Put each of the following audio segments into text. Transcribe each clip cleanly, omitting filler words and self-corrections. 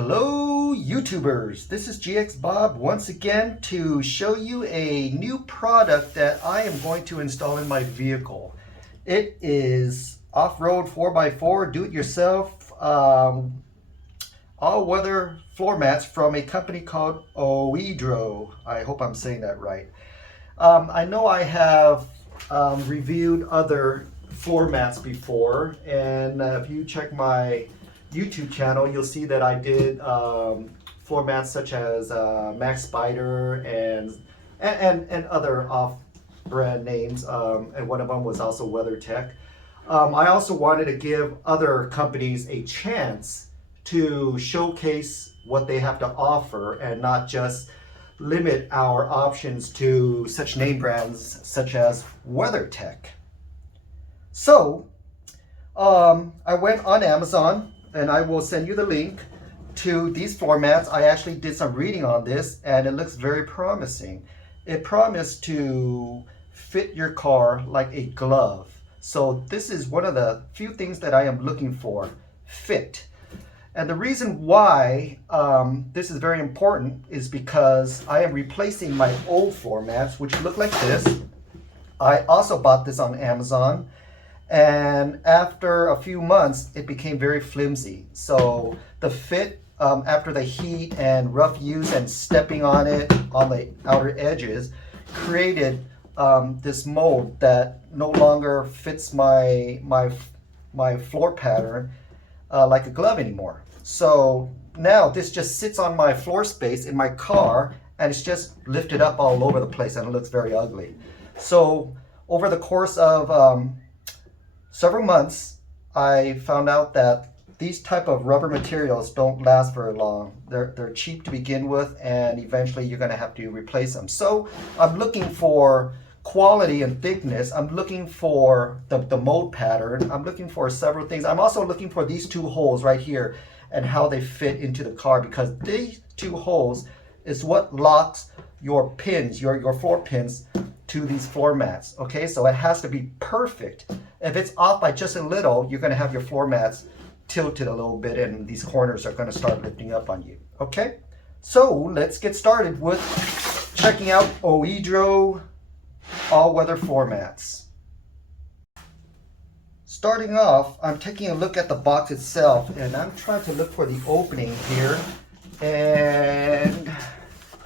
Hello YouTubers, this is GXBOB once again to show you a new product that I am going to install in my vehicle. It is off-road 4x4 do-it-yourself all-weather floor mats from a company called Oedro. I hope I'm saying that right. I know I have reviewed other floor mats before, and if you check my YouTube channel, you'll see that I did floor mats such as Max Spider and other off-brand names, and one of them was also WeatherTech. I also wanted to give other companies a chance to showcase what they have to offer and not just limit our options to such name brands such as WeatherTech. So I went on Amazon, and I will send you the link to these floor mats. I actually did some reading on this and it looks very promising. It promised to fit your car like a glove. So this is one of the few things that I am looking for, fit. And the reason why this is very important is because I am replacing my old floor mats, which look like this. I also bought this on Amazon. And after a few months, it became very flimsy. So the fit, after the heat and rough use and stepping on it on the outer edges, created this mold that no longer fits my floor pattern like a glove anymore. So now this just sits on my floor space in my car, and it's just lifted up all over the place, and it looks very ugly. So over the course of several months, I found out that these type of rubber materials don't last very long. They're cheap to begin with, and eventually you're going to have to replace them. So I'm looking for quality and thickness. I'm looking for the mold pattern. I'm looking for several things. I'm also looking for these two holes right here and how they fit into the car, because these two holes is what locks your pins, your floor pins to these floor mats. Okay, so it has to be perfect. If it's off by just a little, you're going to have your floor mats tilted a little bit, and these corners are going to start lifting up on you. Okay, so let's get started with checking out Oedro all-weather floor mats. Starting off, I'm taking a look at the box itself, and I'm trying to look for the opening here. And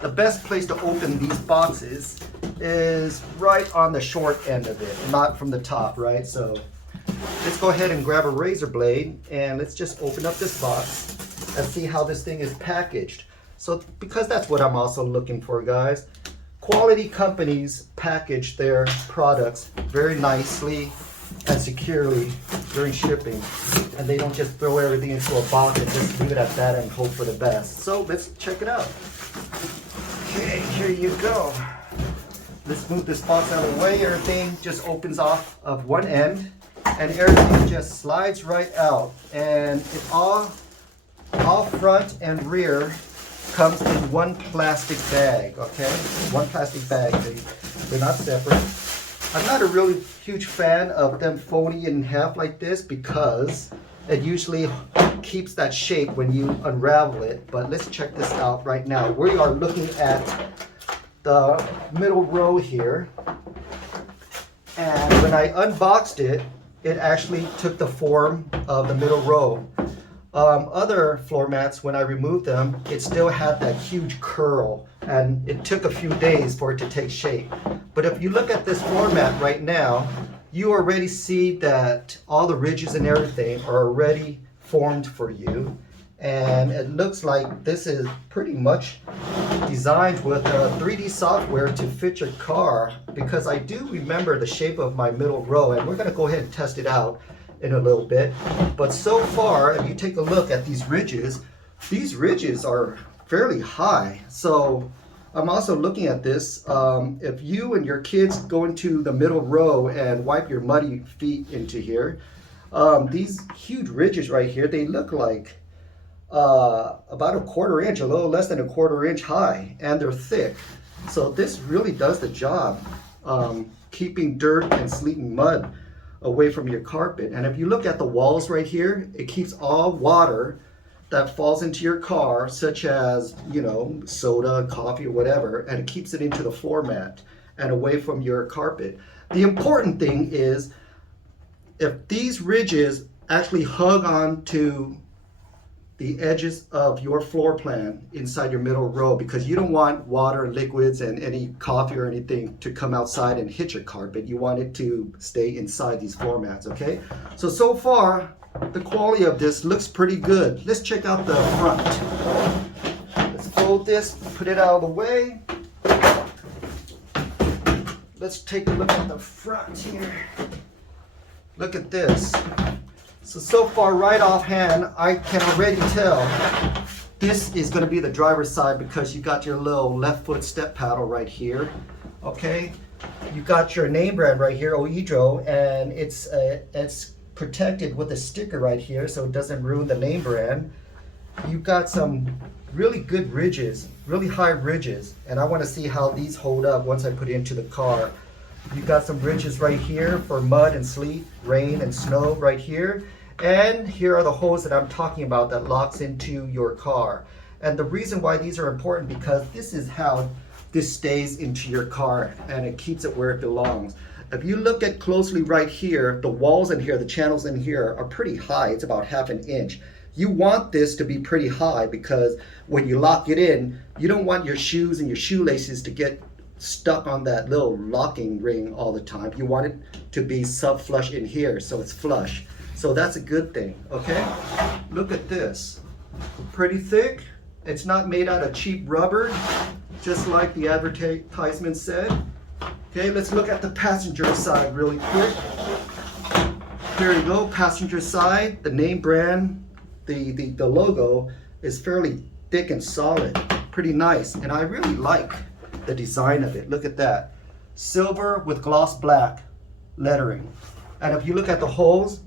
the best place to open these boxes is right on the short end of it, not from the top, right? So let's go ahead and grab a razor blade, and let's just open up this box and see how this thing is packaged. So because that's what I'm also looking for, guys. Quality companies package their products very nicely and securely during shipping, and they don't just throw everything into a box and just leave it at that and hope for the best. So let's check it out. Okay, here you go. Let's move this box out of the way. Everything just opens off of one end, and everything just slides right out. And it all front and rear comes in one plastic bag, okay? One plastic bag. They're not separate. I'm not a really huge fan of them folding it in half like this, because it usually keeps that shape when you unravel it. But let's check this out right now. We are looking at the middle row here, and when I unboxed it, it actually took the form of the middle row. Other floor mats, when I removed them, it still had that huge curl, and it took a few days for it to take shape. But if you look at this floor mat right now, you already see that all the ridges and everything are already formed for you. And it looks like this is pretty much designed with 3D software to fit your car, because I do remember the shape of my middle row, and we're going to go ahead and test it out in a little bit. But so far, if you take a look at these ridges are fairly high. So I'm also looking at this. If you and your kids go into the middle row and wipe your muddy feet into here, these huge ridges right here, they look like about a quarter inch, a little less than a quarter inch high, and they're thick. So this really does the job, keeping dirt and sleet and mud away from your carpet. And if you look at the walls right here, it keeps all water that falls into your car, such as, you know, soda, coffee, or whatever, and it keeps it into the floor mat and away from your carpet. The important thing is if these ridges actually hug on to the edges of your floor plan inside your middle row, because you don't want water and liquids and any coffee or anything to come outside and hit your carpet. You want it to stay inside these floor mats, okay? So far, the quality of this looks pretty good. Let's check out the front. Let's fold this, put it out of the way. Let's take a look at the front here. Look at this. So far, right offhand, I can already tell this is going to be the driver's side because you got your little left foot step paddle right here, okay? You got your name brand right here, Oedro, and it's protected with a sticker right here so it doesn't ruin the name brand. You've got some really good ridges, really high ridges, and I want to see how these hold up once I put it into the car. You've got some ridges right here for mud and sleet, rain and snow right here. And here are the holes that I'm talking about that locks into your car. And the reason why these are important because this is how this stays into your car and it keeps it where it belongs. If you look at closely right here, the walls in here, the channels in here are pretty high. It's about ½ an inch. You want this to be pretty high because when you lock it in, you don't want your shoes and your shoelaces to get stuck on that little locking ring all the time. You want it to be sub-flush in here so it's flush. So that's a good thing, okay? Look at this, pretty thick. It's not made out of cheap rubber, just like the advertisement said. Okay, let's look at the passenger side really quick. Here you go, passenger side, the name brand, the logo is fairly thick and solid, pretty nice. And I really like the design of it, look at that. Silver with gloss black lettering. And if you look at the holes,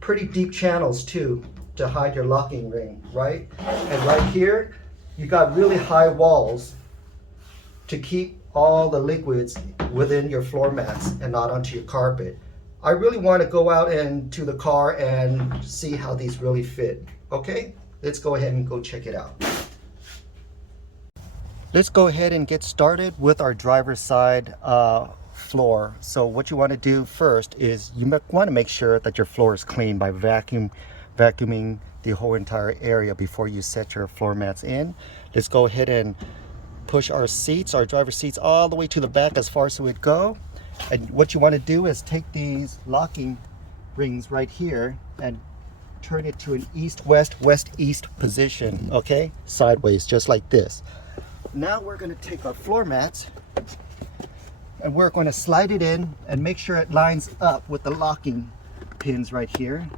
pretty deep channels too to hide your locking ring, right? And right here, you got really high walls to keep all the liquids within your floor mats and not onto your carpet. I really want to go out into the car and see how these really fit, okay? Let's go ahead and go check it out. Let's go ahead and get started with our driver's side floor. So what you want to do first is you want to make sure that your floor is clean by vacuuming the whole entire area before you set your floor mats in. Let's go ahead and push our seats, our driver's seats, all the way to the back as far as it would go. And what you want to do is take these locking rings right here and turn it to an east-west, west-east position, okay? Sideways, just like this. Now we're going to take our floor mats and we're going to slide it in and make sure it lines up with the locking pins right here.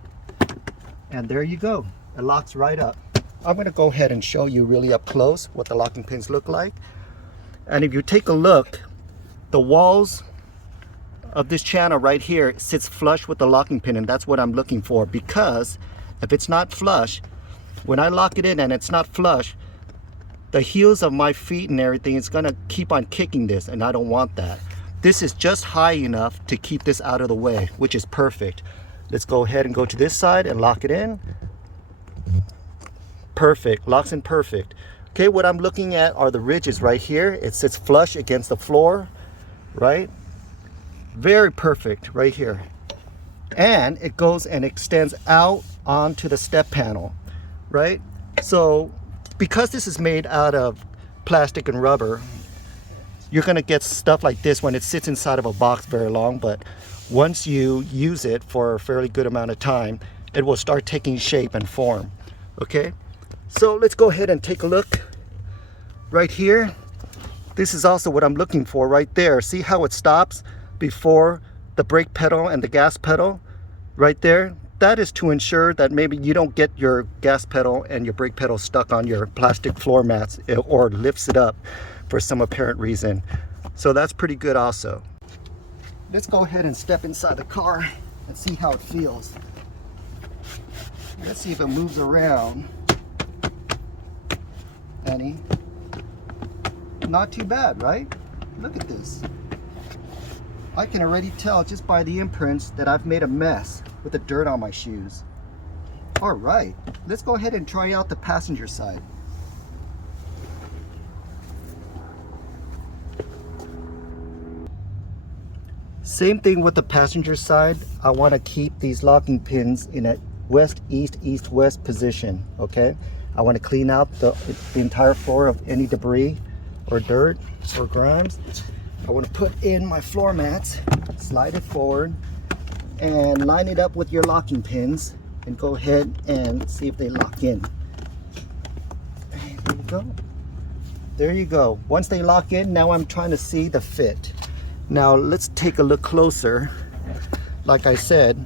And there you go. It locks right up. I'm going to go ahead and show you really up close what the locking pins look like. And if you take a look, the walls of this channel right here sits flush with the locking pin, and that's what I'm looking for, because if it's not flush, when I lock it in and it's not flush, the heels of my feet and everything is going to keep on kicking this, and I don't want that. This is just high enough to keep this out of the way, which is perfect. Let's go ahead and go to this side and lock it in. Perfect, locks in perfect. Okay, what I'm looking at are the ridges right here. It sits flush against the floor, right? Very perfect right here. And it goes and extends out onto the step panel, right? So because this is made out of plastic and rubber, you're gonna get stuff like this when it sits inside of a box very long, but once you use it for a fairly good amount of time, it will start taking shape and form, okay? So let's go ahead and take a look right here. This is also what I'm looking for right there. See how it stops before the brake pedal and the gas pedal right there? That is to ensure that maybe you don't get your gas pedal and your brake pedal stuck on your plastic floor mats or lifts it up for some apparent reason. So that's pretty good also. Let's go ahead and step inside the car and see how it feels. Let's see if it moves around any. Not too bad, right? Look at this. I can already tell just by the imprints that I've made a mess with the dirt on my shoes. All right, let's go ahead and try out the passenger side. Same thing with the passenger side. I want to keep these locking pins in a west, east, east, west position, okay? I want to clean out the entire floor of any debris or dirt or grimes. I want to put in my floor mats, slide it forward, and line it up with your locking pins and go ahead and see if they lock in. And there you go. There you go. Once they lock in, now I'm trying to see the fit. Now let's take a look closer. Like I said,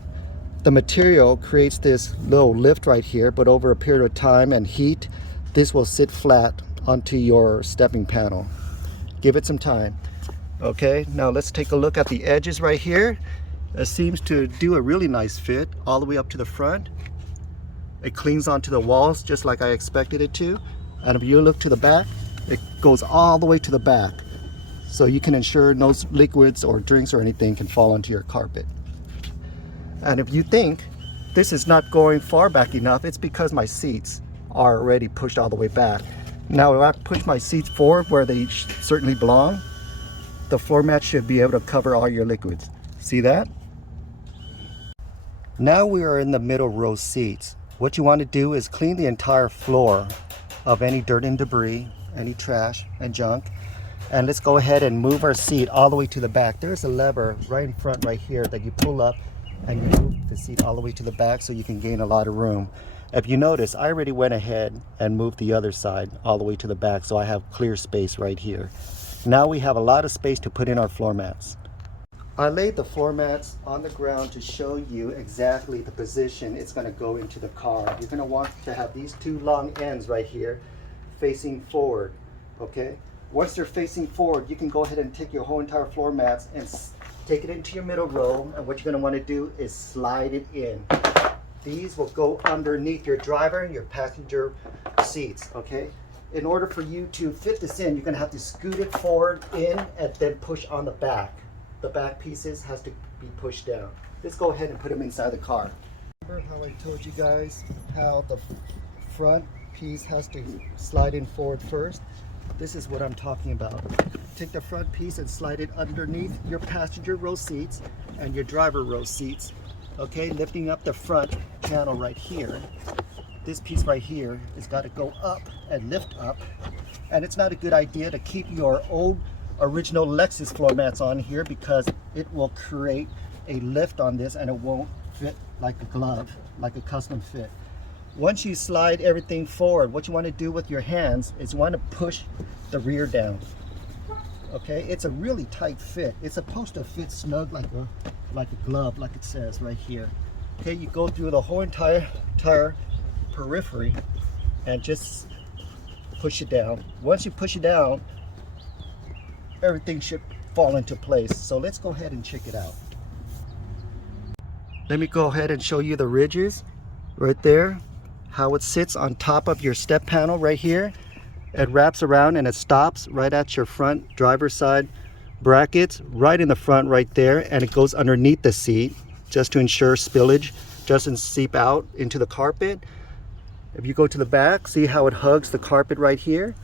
the material creates this little lift right here, but over a period of time and heat, this will sit flat onto your stepping panel. Give it some time. Okay, now let's take a look at the edges right here. It seems to do a really nice fit all the way up to the front. It clings onto the walls just like I expected it to. And if you look to the back, it goes all the way to the back. So you can ensure no liquids or drinks or anything can fall onto your carpet. And if you think this is not going far back enough, it's because my seats are already pushed all the way back. Now if I push my seats forward where they certainly belong, the floor mat should be able to cover all your liquids. See that? Now we are in the middle row seats. What you want to do is clean the entire floor of any dirt and debris, any trash and junk. And let's go ahead and move our seat all the way to the back. There's a lever right in front right here that you pull up and you move the seat all the way to the back so you can gain a lot of room. If you notice, I already went ahead and moved the other side all the way to the back, so I have clear space right here. Now we have a lot of space to put in our floor mats. I laid the floor mats on the ground to show you exactly the position it's going to go into the car. You're going to want to have these two long ends right here facing forward, okay? Once they're facing forward, you can go ahead and take your whole entire floor mats and take it into your middle row, and what you're going to want to do is slide it in. These will go underneath your driver and your passenger seats, okay? In order for you to fit this in, you're going to have to scoot it forward in and then push on the back. The back pieces has to be pushed down. Let's go ahead and put them inside the car. Remember how I told you guys how the front piece has to slide in forward first? This is what I'm talking about. Take the front piece and slide it underneath your passenger row seats and your driver row seats. Okay, lifting up the front panel right here. This piece right here has got to go up and lift up. And it's not a good idea to keep your old original Lexus floor mats on here because it will create a lift on this and it won't fit like a glove, like a custom fit. Once you slide everything forward, what you want to do with your hands is you want to push the rear down. Okay, it's a really tight fit. It's supposed to fit snug like a glove, like it says right here. Okay, you go through the whole entire periphery and just push it down. Once you push it down, everything should fall into place. So let's go ahead and check it out. Let me go ahead and show you the ridges right there, how it sits on top of your step panel right here. It wraps around and it stops right at your front driver's side brackets, right in the front right there, and it goes underneath the seat just to ensure spillage doesn't seep out into the carpet. If you go to the back, see how it hugs the carpet right here?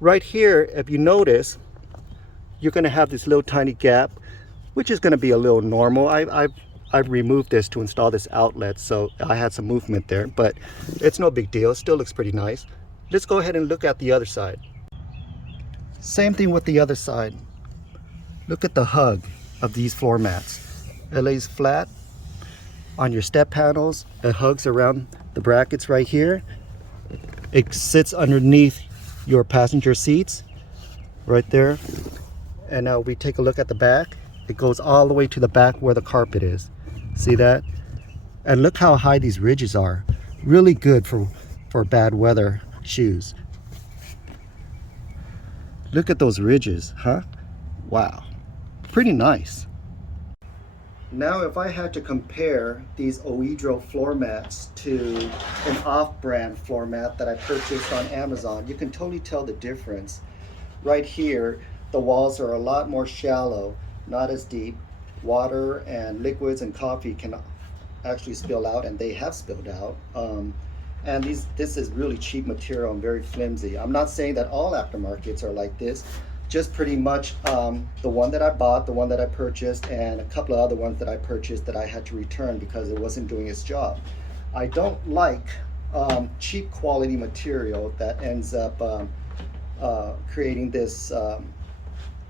Right here, if you notice, you're going to have this little tiny gap, which is going to be a little normal. I've removed this to install this outlet, so I had some movement there, but it's no big deal. It still looks pretty nice. Let's go ahead and look at the other side. Same thing with the other side. Look at the hug of these floor mats. It lays flat on your step panels. It hugs around the brackets right here. It sits underneath your passenger seats right there. And now we take a look at the back. It goes all the way to the back where the carpet is. See that? And look how high these ridges are. Really good for bad weather shoes. Look at those ridges, huh? Wow, pretty nice. Now if I had to compare these Oedro floor mats to an off-brand floor mat that I purchased on Amazon, you can totally tell the difference. Right here, the walls are a lot more shallow, not as deep. Water and liquids and coffee can actually spill out, and they have spilled out. And this is really cheap material and very flimsy. I'm not saying that all aftermarkets are like this, just pretty much the one that I bought, the one that I purchased, and a couple of other ones that I purchased that I had to return because it wasn't doing its job. I don't like cheap quality material that ends up creating this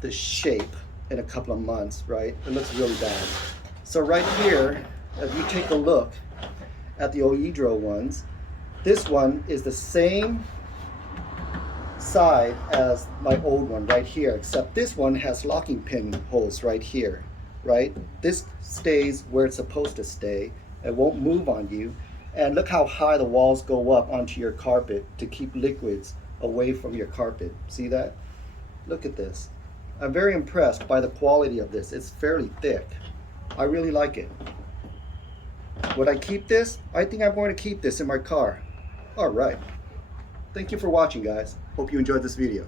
this shape in a couple of months, right? It looks really bad. So right here, if you take a look at the Oedro ones, this one is the same side as my old one right here, except this one has locking pin holes right here, right? This stays where it's supposed to stay. It won't move on you. And look how high the walls go up onto your carpet to keep liquids away from your carpet. See that? Look at this. I'm very impressed by the quality of this. It's fairly thick. I really like it. Would I keep this? I think I'm going to keep this in my car. All right. Thank you for watching, guys. Hope you enjoyed this video.